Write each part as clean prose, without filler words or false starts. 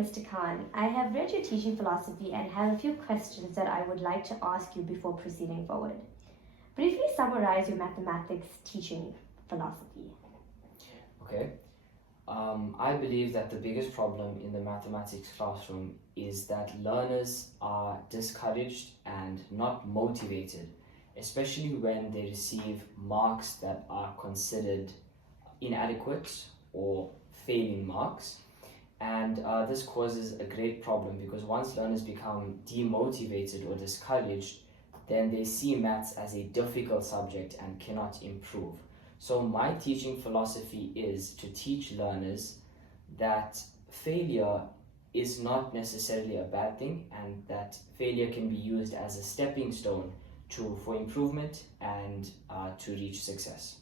Mr. Khan. I have read your teaching philosophy and have a few questions that I would like to ask you before proceeding forward. Briefly summarize your mathematics teaching philosophy. Okay. I believe that the biggest problem in the mathematics classroom is that learners are discouraged and not motivated, especially when they receive marks that are considered inadequate or failing marks. And this causes a great problem because once learners become demotivated or discouraged, then they see maths as a difficult subject and cannot improve. So my teaching philosophy is to teach learners that failure is not necessarily a bad thing and that failure can be used as a stepping stone for improvement and to reach success.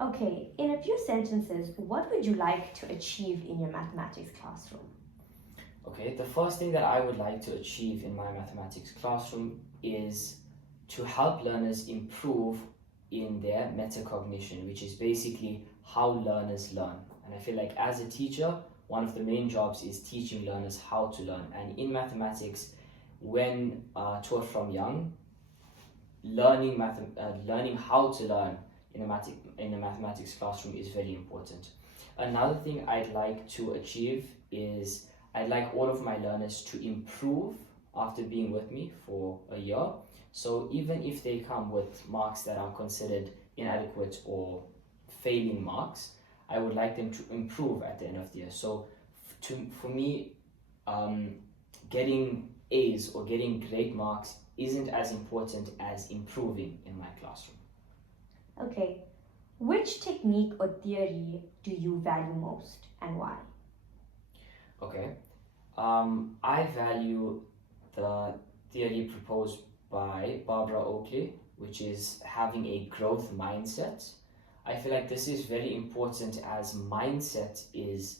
Okay, in a few sentences, what would you like to achieve in your mathematics classroom? Okay, the first thing that I would like to achieve in my mathematics classroom is to help learners improve in their metacognition, which is basically how learners learn. And I feel like as a teacher, one of the main jobs is teaching learners how to learn. And in mathematics, when taught from young, learning how to learn in a mathematics classroom is very important. Another thing I'd like to achieve is I'd like all of my learners to improve after being with me for a year. So even if they come with marks that are considered inadequate or failing marks, I would like them to improve at the end of the year. So for me, getting A's or getting great marks isn't as important as improving in my classroom. Okay, which technique or theory do you value most and why? Okay, I value the theory proposed by Barbara Oakley, which is having a growth mindset. I feel like this is very important as mindset is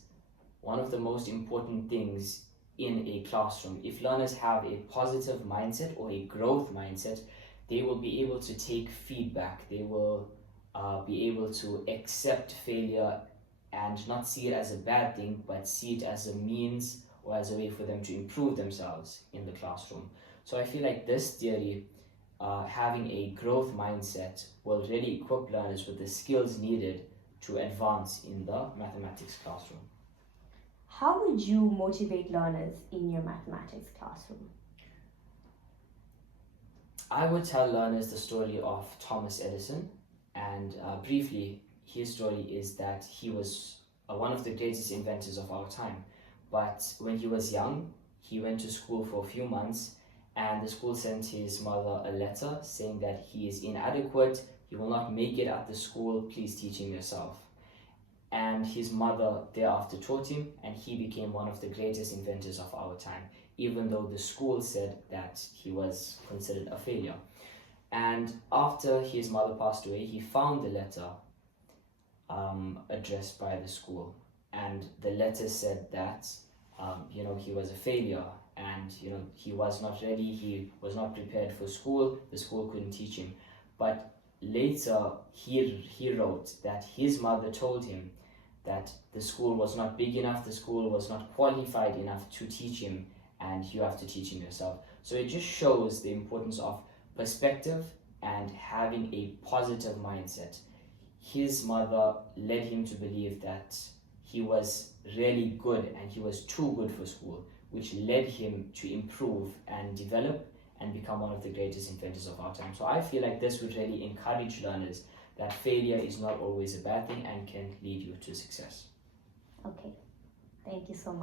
one of the most important things in a classroom. If learners have a positive mindset or a growth mindset, they will be able to take feedback. They will be able to accept failure and not see it as a bad thing, but see it as a means or as a way for them to improve themselves in the classroom. So I feel like this theory, having a growth mindset, will really equip learners with the skills needed to advance in the mathematics classroom. How would you motivate learners in your mathematics classroom? I would tell learners the story of Thomas Edison, and briefly, his story is that he was one of the greatest inventors of our time. But when he was young, he went to school for a few months, and the school sent his mother a letter saying that he is inadequate, he will not make it at the school, please teach him yourself. And his mother thereafter taught him, and he became one of the greatest inventors of our time, even though the school said that he was considered a failure. And after his mother passed away, he found the letter addressed by the school, and the letter said that he was a failure and he was not ready, he was not prepared for school, the school couldn't teach him. But later he wrote that his mother told him that the school was not big enough, the school was not qualified enough to teach him, and you have to teach him yourself. So it just shows the importance of perspective and having a positive mindset. His mother led him to believe that he was really good and he was too good for school, which led him to improve and develop and become one of the greatest inventors of our time. So I feel like this would really encourage learners that failure is not always a bad thing and can lead you to success. Okay, thank you so much.